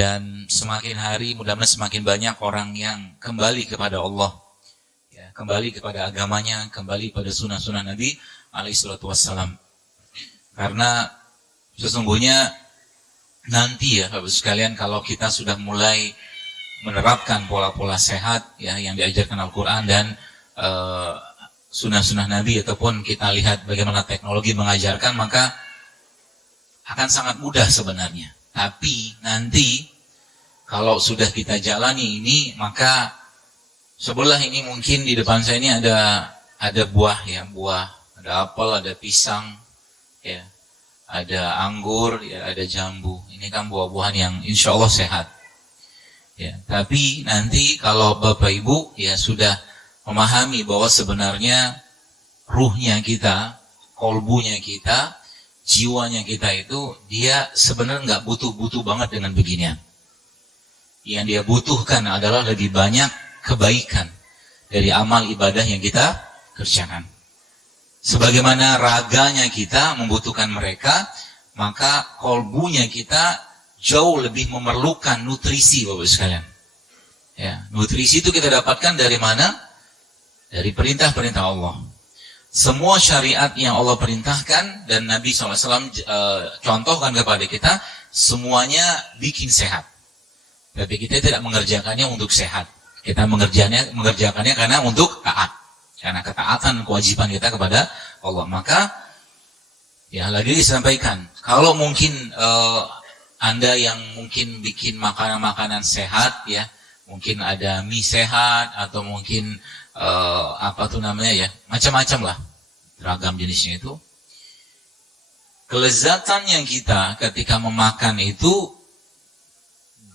Dan semakin hari mudah-mudahan semakin banyak orang yang kembali kepada Allah, ya, kembali kepada agamanya, kembali pada sunnah-sunnah Nabi alaihissalatu wassalam. Karena sesungguhnya nanti ya Bapak sekalian, kalau kita sudah mulai menerapkan pola-pola sehat ya yang diajarkan Al-Quran dan sunnah-sunnah Nabi, ataupun kita lihat bagaimana teknologi mengajarkan, maka akan sangat mudah sebenarnya. Tapi nanti kalau sudah kita jalani ini, maka sebelah ini mungkin di depan saya ini ada buah ya, ada apel, ada pisang ya, ada anggur ya, ada jambu. Ini kan buah-buahan yang insya Allah sehat ya. Tapi nanti kalau Bapak Ibu ya sudah memahami bahwa sebenarnya ruhnya kita, kolbunya kita, jiwanya kita itu, dia sebenarnya nggak butuh banget dengan beginian. Yang dia butuhkan adalah lebih banyak kebaikan dari amal ibadah yang kita kerjakan. Sebagaimana raganya kita membutuhkan mereka, maka kolbunya kita jauh lebih memerlukan nutrisi, Bapak sekalian. Ya, nutrisi itu kita dapatkan dari mana? Dari perintah-perintah Allah. Semua syariat yang Allah perintahkan dan Nabi SAW contohkan kepada kita, semuanya bikin sehat. Tapi kita tidak mengerjakannya untuk sehat. Kita mengerjakannya karena untuk taat. Karena ketaatan dan kewajiban kita kepada Allah. Maka, ya lagi disampaikan, kalau mungkin Anda yang mungkin bikin makanan-makanan sehat, ya mungkin ada mie sehat, atau mungkin macam-macam lah, beragam jenisnya itu. Kelezatan yang kita ketika memakan itu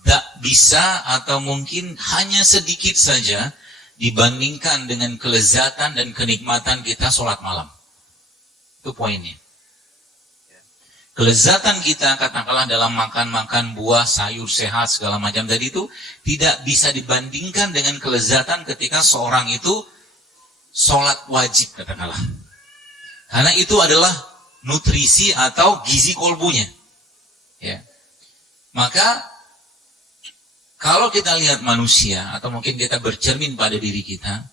tidak bisa, atau mungkin hanya sedikit saja dibandingkan dengan kelezatan dan kenikmatan kita sholat malam. Itu poinnya. Kelezatan kita katakanlah dalam makan buah, sayur sehat, segala macam tadi itu tidak bisa dibandingkan dengan kelezatan ketika seorang itu sholat wajib katakanlah. Karena itu adalah nutrisi atau gizi kolbunya. Ya. Maka kalau kita lihat manusia, atau mungkin kita bercermin pada diri kita,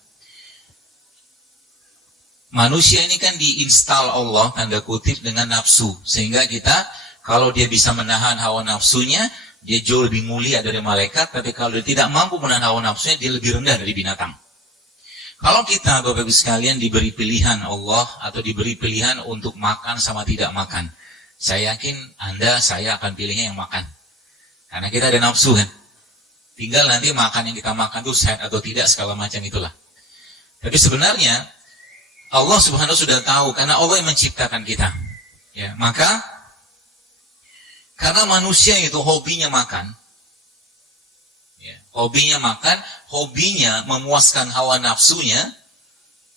manusia ini kan diinstal Allah, tanda kutip, dengan nafsu. Sehingga kita, kalau dia bisa menahan hawa nafsunya, dia jauh lebih mulia dari malaikat. Tapi kalau dia tidak mampu menahan hawa nafsunya, dia lebih rendah dari binatang. Kalau kita, Bapak Ibu sekalian, diberi pilihan Allah, atau diberi pilihan untuk makan sama tidak makan, saya yakin Anda, saya akan pilihnya yang makan. Karena kita ada nafsu kan. Tinggal nanti makan yang kita makan itu sehat atau tidak, segala macam itulah. Tapi sebenarnya Allah Subhanahu sudah tahu, karena Allah yang menciptakan kita. Ya, maka karena manusia itu hobinya makan, ya, hobinya memuaskan hawa nafsunya,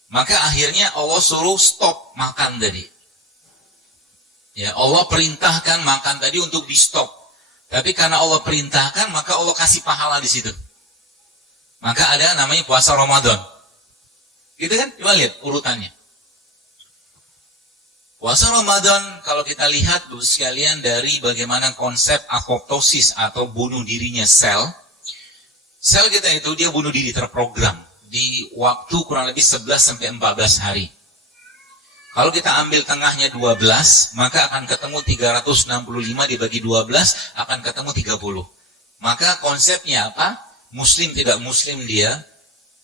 maka akhirnya Allah suruh stop makan tadi. Ya, Allah perintahkan makan tadi untuk di stop. Tapi karena Allah perintahkan, maka Allah kasih pahala di situ. Maka ada namanya puasa Ramadan. Gitu kan? Coba lihat urutannya. Puasa Ramadan, kalau kita lihat Bapak sekalian dari bagaimana konsep apoptosis atau bunuh dirinya sel. Sel kita itu dia bunuh diri terprogram di waktu kurang lebih 11-14 hari. Kalau kita ambil tengahnya 12, maka akan ketemu 365 dibagi 12, akan ketemu 30. Maka konsepnya apa? Muslim tidak muslim dia,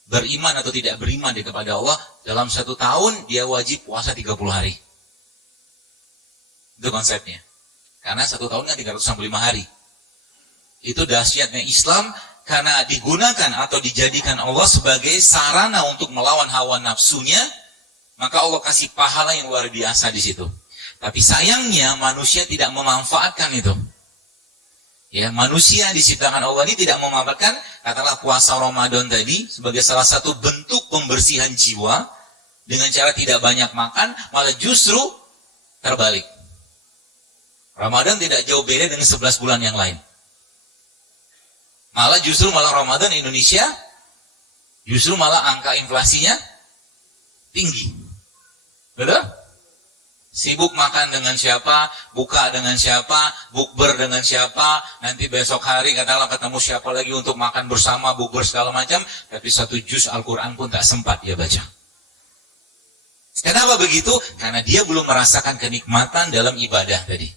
beriman atau tidak beriman kepada Allah, dalam 1 tahun dia wajib puasa 30 hari. Itu konsepnya. Karena 1 tahun kan 365 hari. Itu dahsyatnya Islam, karena digunakan atau dijadikan Allah sebagai sarana untuk melawan hawa nafsunya, maka Allah kasih pahala yang luar biasa di situ. Tapi sayangnya manusia tidak memanfaatkan itu. Ya, manusia diciptakan Allah ini tidak memanfaatkan, katakanlah puasa Ramadan tadi sebagai salah satu bentuk pembersihan jiwa dengan cara tidak banyak makan, malah justru terbalik. Ramadan tidak jauh beda dengan 11 bulan yang lain. Malah Ramadan Indonesia justru malah angka inflasinya tinggi. Betul? Sibuk makan dengan siapa, buka dengan siapa, bukber dengan siapa, nanti besok hari katakanlah ketemu siapa lagi untuk makan bersama, bukber segala macam, tapi satu juz Al-Quran pun tak sempat dia baca. Kenapa begitu? Karena dia belum merasakan kenikmatan dalam ibadah tadi.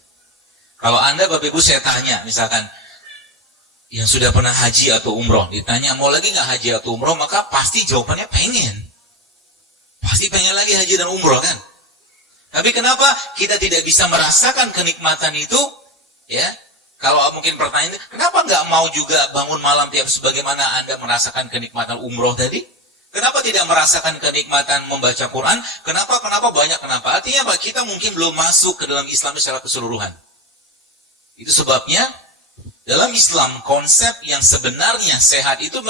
Kalau Anda Bapak Ibu saya tanya, misalkan yang sudah pernah haji atau umroh, ditanya mau lagi nggak haji atau umroh, maka pasti jawabannya pengen. Pasti pengen lagi haji dan umroh kan? Tapi kenapa kita tidak bisa merasakan kenikmatan itu? Ya, kalau mungkin pertanyaan, kenapa nggak mau juga bangun malam tiap sebagaimana Anda merasakan kenikmatan umroh tadi? Kenapa tidak merasakan kenikmatan membaca Quran? Kenapa banyak kenapa? Artinya apa? Kita mungkin belum masuk ke dalam Islam secara keseluruhan. Itu sebabnya dalam Islam konsep yang sebenarnya sehat itu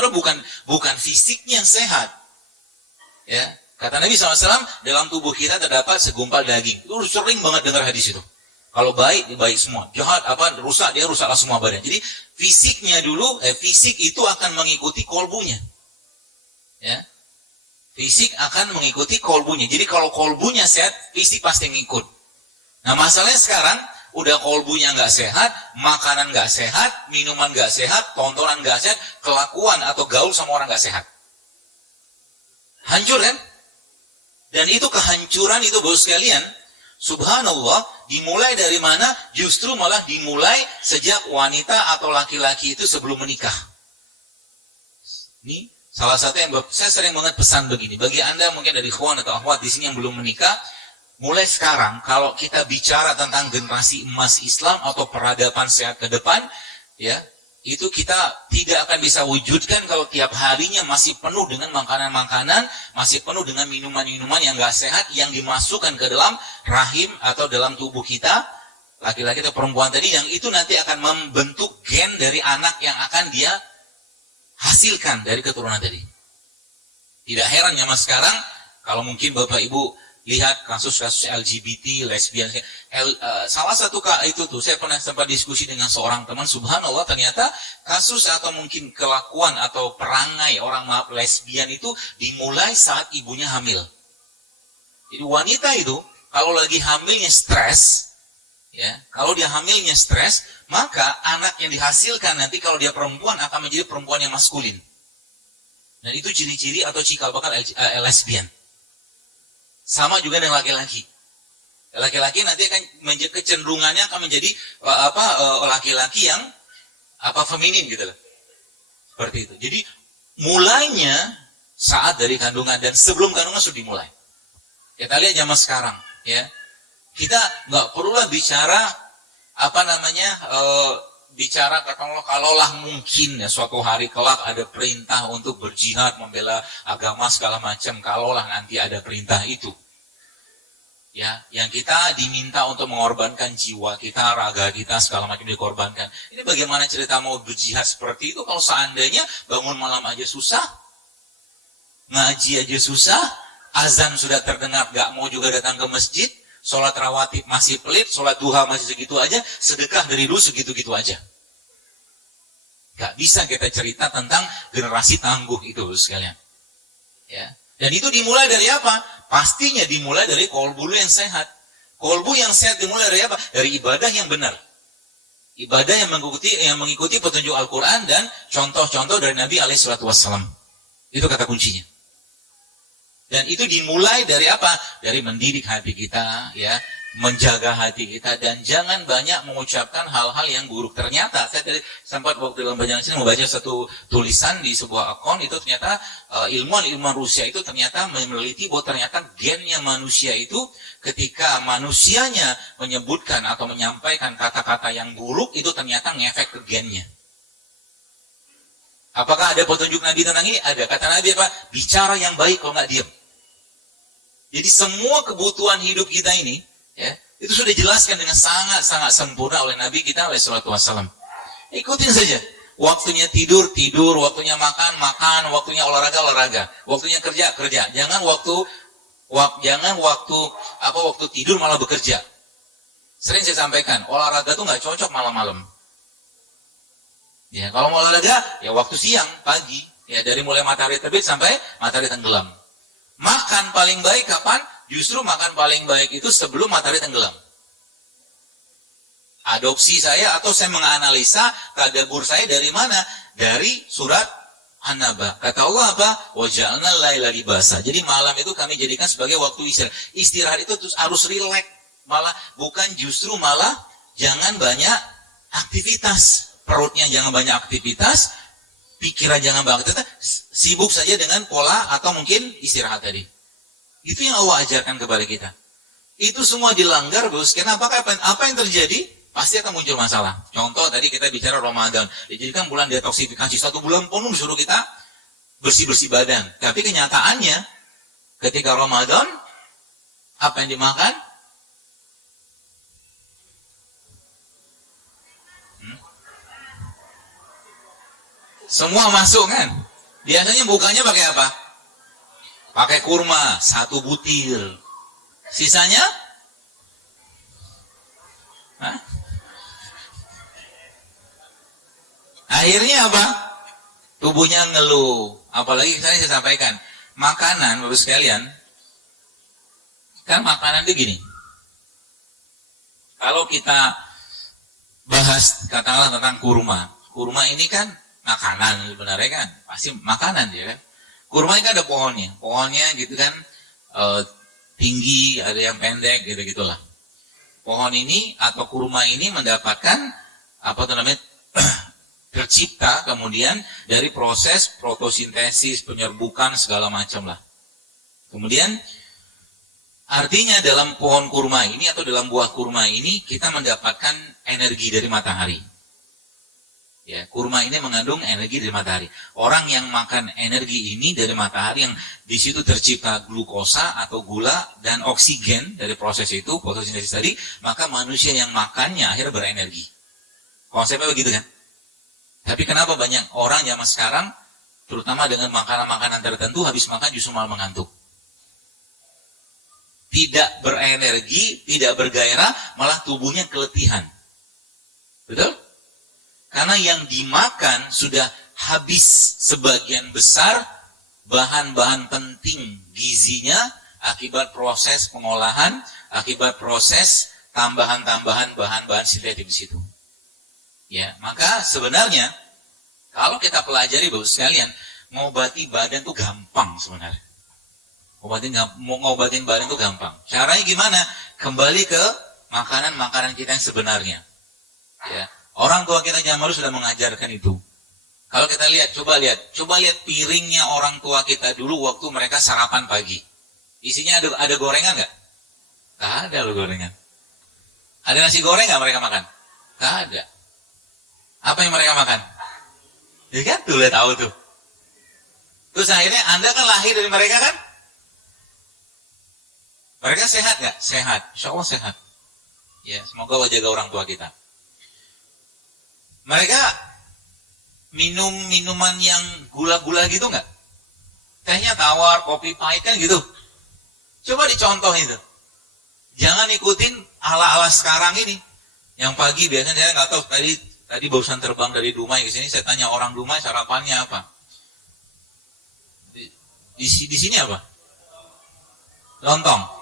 bukan fisiknya yang sehat. Ya. Kata Nabi SAW, dalam tubuh kita terdapat segumpal daging. Itu sering banget dengar hadis itu. Kalau baik, dia baik semua. Jahat, rusak, dia rusaklah semua badan. Jadi fisiknya dulu, fisik itu akan mengikuti kolbunya. Ya, fisik akan mengikuti kolbunya. Jadi kalau kolbunya sehat, fisik pasti ngikut. Nah masalahnya sekarang, udah kolbunya nggak sehat, makanan nggak sehat, minuman nggak sehat, tontonan nggak sehat, kelakuan atau gaul sama orang nggak sehat. Hancur kan? Dan itu kehancuran itu bos sekalian, subhanallah, dimulai dari mana? Justru malah dimulai sejak wanita atau laki-laki itu sebelum menikah. Ini salah satu yang saya sering banget pesan begini, bagi Anda mungkin dari ikhwan atau akhwat di sini yang belum menikah, mulai sekarang kalau kita bicara tentang generasi emas Islam atau peradaban sehat ke depan, ya, itu kita tidak akan bisa wujudkan kalau tiap harinya masih penuh dengan makanan-makanan, masih penuh dengan minuman-minuman yang gak sehat, yang dimasukkan ke dalam rahim atau dalam tubuh kita, laki-laki atau perempuan tadi, yang itu nanti akan membentuk gen dari anak yang akan dia hasilkan dari keturunan tadi. Tidak heran zaman sekarang, kalau mungkin Bapak Ibu lihat kasus-kasus LGBT, lesbian, salah satu itu tuh, saya pernah sempat diskusi dengan seorang teman, subhanallah ternyata kasus atau mungkin kelakuan atau perangai orang lesbian itu dimulai saat ibunya hamil. Jadi wanita itu, kalau lagi hamilnya stres, ya, kalau dia hamilnya stres, maka anak yang dihasilkan nanti kalau dia perempuan akan menjadi perempuan yang maskulin. Dan itu ciri-ciri atau cikal bakal lesbian. Sama juga dengan laki-laki. Laki-laki nanti akan kecenderungannya akan menjadi laki-laki yang feminin gitu loh. Seperti itu. Jadi mulainya saat dari kandungan dan sebelum kandungan sudah dimulai. Kita lihat zaman sekarang, ya. Kita nggak perlulah bicara bicara kalaulah mungkin ya suatu hari kelak ada perintah untuk berjihad membela agama segala macam, kalaulah nanti ada perintah itu, ya, yang kita diminta untuk mengorbankan jiwa kita, raga kita segala macam dikorbankan. Ini bagaimana cerita mau berjihad seperti itu kalau seandainya bangun malam aja susah, ngaji aja susah, azan sudah terdengar gak mau juga datang ke masjid, sholat rawatib masih pelit, sholat duha masih segitu aja, sedekah dari dulu segitu-gitu aja. Gak bisa kita cerita tentang generasi tangguh itu sekalian. Ya. Dan itu dimulai dari apa? Pastinya dimulai dari kolbu yang sehat. Kolbu yang sehat dimulai dari apa? Dari ibadah yang benar. Ibadah yang mengikuti petunjuk Al-Quran dan contoh-contoh dari Nabi SAW. Itu kata kuncinya. Dan itu dimulai dari apa? Dari mendidik hati kita, ya, menjaga hati kita, dan jangan banyak mengucapkan hal-hal yang buruk. Ternyata saya tadi sempat waktu dalam perjalanan sini membaca satu tulisan di sebuah akun, itu ternyata ilmuwan Rusia itu ternyata meneliti bahwa ternyata gennya manusia itu ketika manusianya menyebutkan atau menyampaikan kata-kata yang buruk itu ternyata ngefek ke gennya. Apakah ada petunjuk Nabi tentang ini? Ada. Kata Nabi apa? Bicara yang baik kalau nggak diam. Jadi semua kebutuhan hidup kita ini, ya, itu sudah dijelaskan dengan sangat-sangat sempurna oleh Nabi kita SAW. Ikutin saja. Waktunya tidur, waktunya makan, waktunya olahraga. Waktunya kerja. Jangan waktu tidur malah bekerja. Sering saya sampaikan, olahraga tuh nggak cocok malam-malam. Ya, kalau mau olahraga, ya waktu siang, pagi, ya dari mulai matahari terbit sampai matahari tenggelam. Makan paling baik kapan? Justru makan paling baik itu sebelum matahari tenggelam. Adopsi saya atau saya menganalisa tadabbur saya dari mana? Dari surat An-Naba. Kata Allah apa? Wa ja'alna laila libasa. Jadi malam itu kami jadikan sebagai waktu istirahat. Istirahat itu harus rileks. Malah bukan justru malah jangan banyak aktivitas. Perutnya jangan banyak aktivitas, pikiran jangan banyak aktivitas, sibuk saja dengan pola atau mungkin istirahat tadi. Itu yang Allah ajarkan kepada kita. Itu semua dilanggar, Bos. Kenapa? Apa yang terjadi? Pasti akan muncul masalah. Contoh tadi kita bicara Ramadan. Dijadikan bulan detoksifikasi. 1 bulan penuh disuruh kita bersih-bersih badan. Tapi kenyataannya ketika Ramadan, apa yang dimakan? Semua masuk kan? Biasanya bukanya pakai apa? Pakai kurma, 1 butir. Sisanya? Hah? Akhirnya apa? Tubuhnya ngeluh. Apalagi saya sampaikan, makanan, Bapak sekalian, kan makanan itu gini. Kalau kita bahas katakanlah tentang kurma. Kurma ini kan makanan sebenarnya kan, pasti makanan ya kan. Kurma ini kan ada pohonnya. Pohonnya gitu kan tinggi, ada yang pendek gitu-gitulah. Pohon ini atau kurma ini mendapatkan apa namanya tercipta kemudian dari proses fotosintesis, penyerbukan segala macam lah. Kemudian artinya dalam pohon kurma ini atau dalam buah kurma ini kita mendapatkan energi dari matahari. Ya, kurma ini mengandung energi dari matahari. Orang yang makan energi ini dari matahari yang di situ tercipta glukosa atau gula dan oksigen dari proses itu, fotosintesis tadi, maka manusia yang makannya akhirnya berenergi. Konsepnya begitu kan? Tapi kenapa banyak orang zaman sekarang, terutama dengan makanan-makanan tertentu, habis makan justru malah mengantuk. Tidak berenergi, tidak bergairah, malah tubuhnya keletihan. Betul? Karena yang dimakan sudah habis sebagian besar bahan-bahan penting gizinya akibat proses pengolahan, akibat proses tambahan-tambahan bahan-bahan sintetik di situ. Ya, maka sebenarnya kalau kita pelajari Bapak sekalian, ngobati badan tuh gampang sebenarnya. Ngobatin badan tuh gampang. Caranya gimana? Kembali ke makanan-makanan kita yang sebenarnya. Ya. Orang tua kita zaman dulu sudah mengajarkan itu. Kalau kita lihat, coba lihat piringnya orang tua kita dulu waktu mereka sarapan pagi. Isinya ada gorengan nggak? Nggak ada loh gorengan. Ada nasi goreng nggak mereka makan? Nggak ada. Apa yang mereka makan? Ya kan, tuh lihat tahu tuh. Terus akhirnya Anda kan lahir dari mereka kan? Mereka sehat nggak? Sehat. Insya Allah sehat. Ya, semoga Allah jaga orang tua kita. Mereka minum minuman yang gula-gula gitu nggak? Tehnya tawar, kopi pahit kan gitu. Coba dicontoh itu. Jangan ikutin ala-ala sekarang ini. Yang pagi biasanya saya nggak tahu, tadi barusan terbang dari Dumai ke sini, saya tanya orang Dumai sarapannya apa? Di sini apa? Lontong.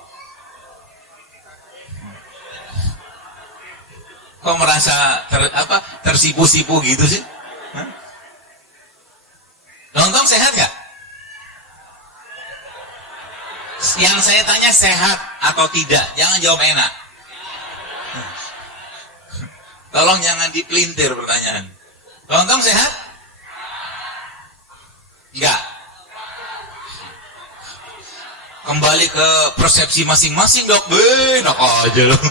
Kok merasa tersipu-sipu gitu sih? Hah? Lontong sehat gak? Yang saya tanya sehat atau tidak, jangan jawab enak. Tolong jangan dipelintir pertanyaan. Lontong sehat? Enggak. Kembali ke persepsi masing-masing dok, enak aja loh.